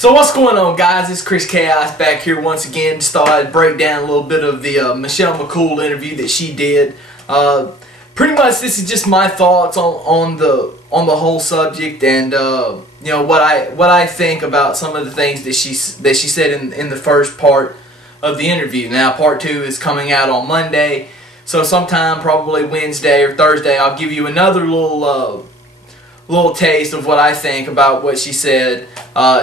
So what's going on, guys? It's Chris Chaos back here once again. Just thought I'd break down a little bit of the Michelle McCool interview that she did. Pretty much, this is just my thoughts on the whole subject, and you know, what I think about some of the things that she said in the first part of the interview. Now, part 2 is coming out on Monday, so sometime probably Wednesday or Thursday, I'll give you another little taste of what I think about what she said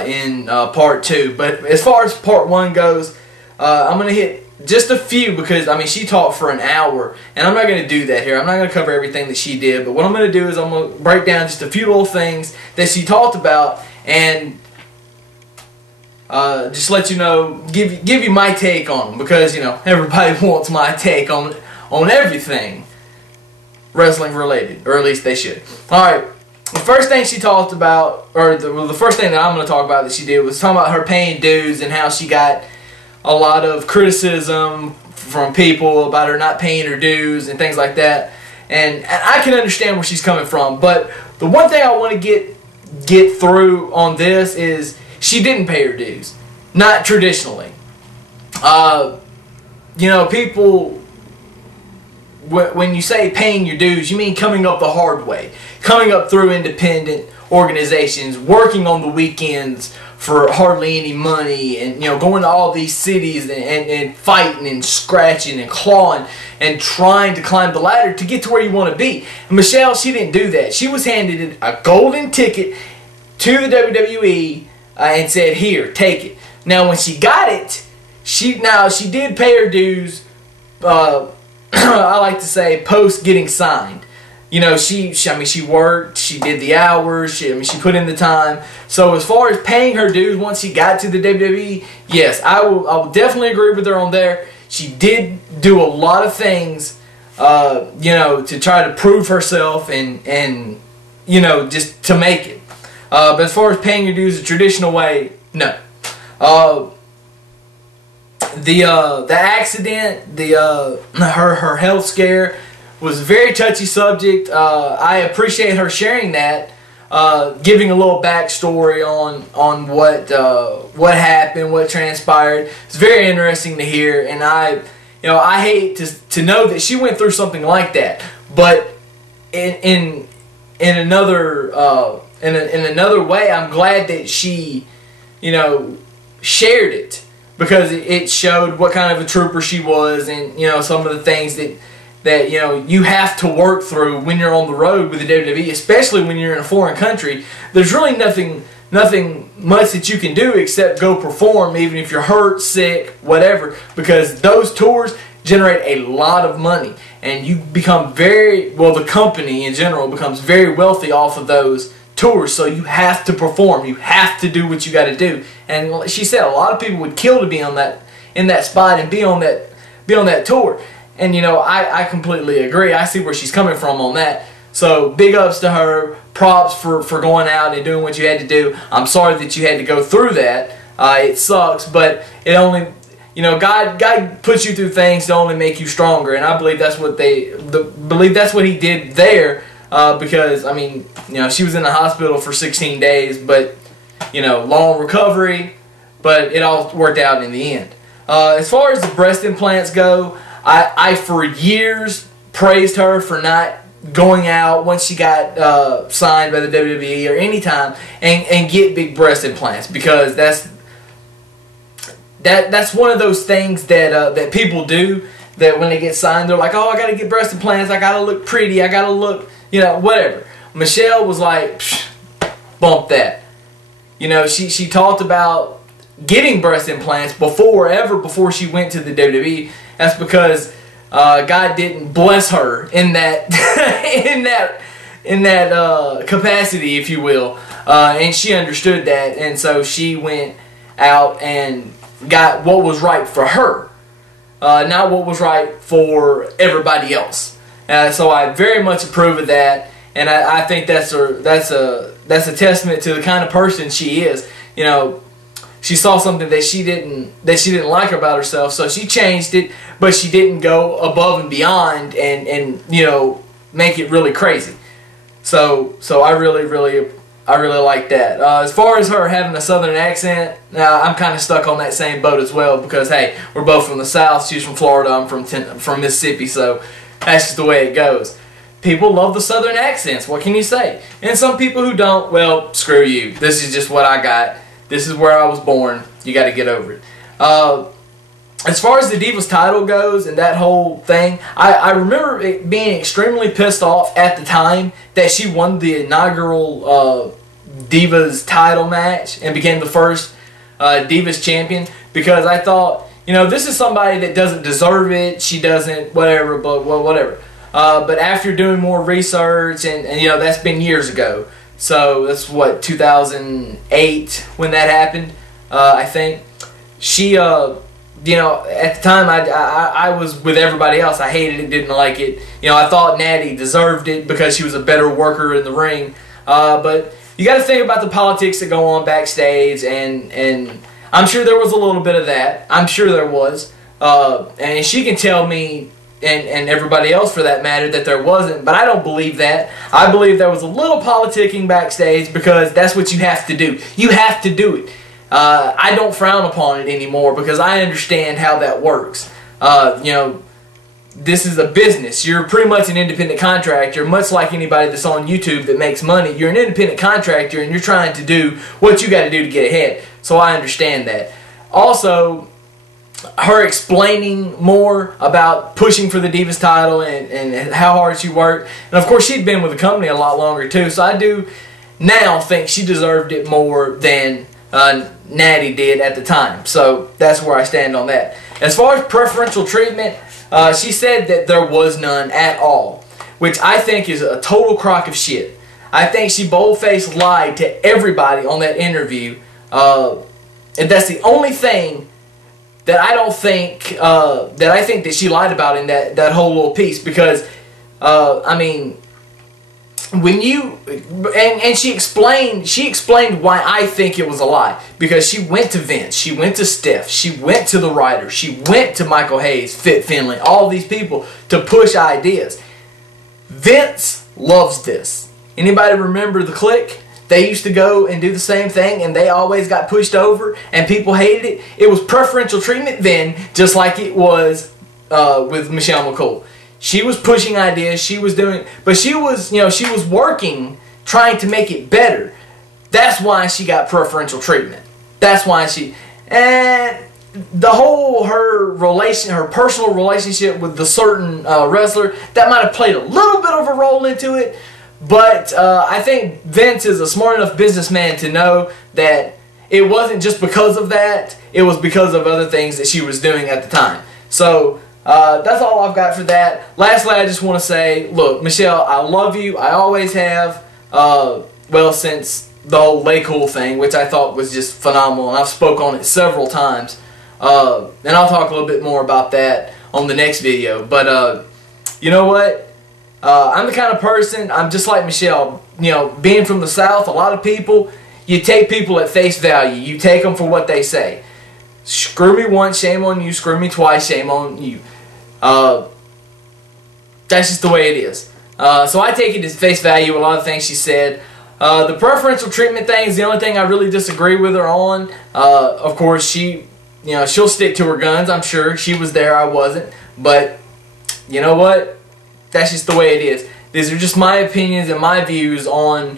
in part 2. But as far as part 1 goes, I'm going to hit just a few, because I mean, she talked for an hour, and I'm not going to do that here. I'm not going to cover everything that she did, but what I'm going to do is I'm going to break down just a few little things that she talked about, and just let you know, give you my take on them, because you know, everybody wants my take on everything wrestling related, or at least they should. Alright, the first thing she talked about, or the first thing that I'm going to talk about that she did, was talking about her paying dues and how she got a lot of criticism from people about her not paying her dues and things like that. And I can understand where she's coming from, but the one thing I want to get through on this is she didn't pay her dues. Not traditionally. You know, people, when you say paying your dues, you mean coming up the hard way. Coming up through independent organizations, working on the weekends for hardly any money, and you know, going to all these cities and fighting and scratching and clawing and trying to climb the ladder to get to where you want to be. And Michelle, she didn't do that. She was handed a golden ticket to the WWE and said, "Here, take it." Now, when she got it, she did pay her dues. I like to say post getting signed. You know, she worked, she did the hours, she put in the time. So as far as paying her dues once she got to the WWE, yes, I will definitely agree with her on there. She did do a lot of things, you know, to try to prove herself and you know, just to make it. But as far as paying your dues the traditional way, no. The accident, her health scare was a very touchy subject. I appreciate her sharing that, giving a little backstory on what happened, what transpired. It's very interesting to hear, and I hate to know that she went through something like that. But in another way, I'm glad that she, you know, shared it, because it showed what kind of a trooper she was, and you know, some of the things that you know, you have to work through when you're on the road with the WWE, especially when you're in a foreign country. There's really nothing much that you can do except go perform, even if you're hurt, sick, whatever, because those tours generate a lot of money, and you become the company in general becomes very wealthy off of those tours. So you have to perform, you have to do what you got to do. And she said a lot of people would kill to be in that spot and be on that tour. And you know, I completely agree. I see where she's coming from on that. So big ups to her. Props for going out and doing what you had to do. I'm sorry that you had to go through that. It sucks, but it only, you know, God puts you through things to only make you stronger. And I believe that's what that's what He did there. Because I mean, you know, she was in the hospital for 16 days, but you know, long recovery, but it all worked out in the end. As far as the breast implants go, I for years praised her for not going out once she got signed by the WWE or any time and get big breast implants, because that's one of those things that people do, that when they get signed, they're like, oh, I gotta get breast implants, I gotta look pretty, I gotta look, you know, whatever. Michelle was like, bump that. You know, she talked about getting breast implants before she went to the WWE. That's because God didn't bless her in that in that capacity, if you will, and she understood that, and so she went out and got what was right for her, not what was right for everybody else. So I very much approve of that, and I think that's a testament to the kind of person she is. You know, she saw something that she didn't like about herself, so she changed it, but she didn't go above and beyond and you know, make it really crazy. So I really I really like that. As far as her having a southern accent, I'm kind of stuck on that same boat as well because, hey, we're both from the South. She's from Florida. I'm from Mississippi, so that's just the way it goes. People love the southern accents. What can you say? And some people who don't, well, screw you. This is just what I got. This is where I was born. You got to get over it. As far as the Divas title goes and that whole thing, I remember it being extremely pissed off at the time that she won the inaugural Divas title match and became the first Divas champion, because I thought, you know, this is somebody that doesn't deserve it. She doesn't, whatever, but well, whatever. But after doing more research, and you know, that's been years ago. So that's what, 2008 when that happened, I think. She, you know, at the time I was with everybody else. I hated it, didn't like it. You know, I thought Natty deserved it because she was a better worker in the ring. But you got to think about the politics that go on backstage, and I'm sure there was a little bit of that. I'm sure there was. And she can tell me, and everybody else for that matter, that there wasn't, but I don't believe that. I believe there was a little politicking backstage because that's what you have to do. You have to do it. I don't frown upon it anymore because I understand how that works. You know, this is a business. You're pretty much an independent contractor, much like anybody that's on YouTube that makes money. You're an independent contractor and you're trying to do what you got to do to get ahead. So I understand that. Also, her explaining more about pushing for the Divas title and how hard she worked. And of course, she'd been with the company a lot longer too. So I do now think she deserved it more than Natty did at the time. So that's where I stand on that. As far as preferential treatment, she said that there was none at all, which I think is a total crock of shit. I think she bold-faced lied to everybody on that interview, and that's the only thing that I don't think that she lied about in that whole little piece, because I mean, when you and she explained why I think it was a lie, because she went to Vince, she went to Steph, she went to the writers, she went to Michael Hayes, Fit Finlay, all these people to push ideas. Vince loves this. Anybody remember the Clique? They used to go and do the same thing, and they always got pushed over, and people hated it. It was preferential treatment then, just like it was with Michelle McCool. She was pushing ideas, she was doing, but she was, you know, she was working, trying to make it better. That's why she got preferential treatment. That's why she, and the whole, her personal relationship with the certain wrestler, that might have played a little bit of a role into it. But I think Vince is a smart enough businessman to know that it wasn't just because of that, it was because of other things that she was doing at the time. So that's all I've got for that. Lastly, I just want to say, look, Michelle, I love you. I always have. Well, since the whole McCool thing, which I thought was just phenomenal, and I've spoke on it several times. And I'll talk a little bit more about that on the next video. But you know what? I'm the kind of person, I'm just like Michelle, you know, being from the South, a lot of people, you take people at face value. You take them for what they say. Screw me once, shame on you. Screw me twice, shame on you. That's just the way it is. So I take it as face value, a lot of things she said. The preferential treatment thing is the only thing I really disagree with her on. Of course, she, you know, she'll stick to her guns, I'm sure. She was there, I wasn't. But, you know what? That's just the way it is. These are just my opinions and my views on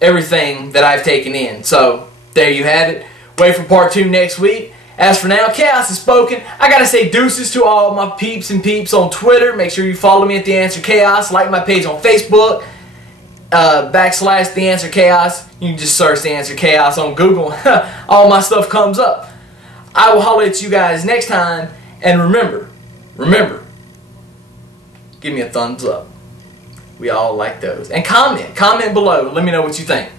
everything that I've taken in. So, there you have it. Wait for part 2 next week. As for now, Chaos is spoken. I gotta say deuces to all my peeps and peeps on Twitter. Make sure you follow me at The Answer Chaos. Like my page on Facebook. / The Answer Chaos. You can just search The Answer Chaos on Google. All my stuff comes up. I will holler at you guys next time. And remember, give me a thumbs up. We all like those. And comment below. Let me know what you think.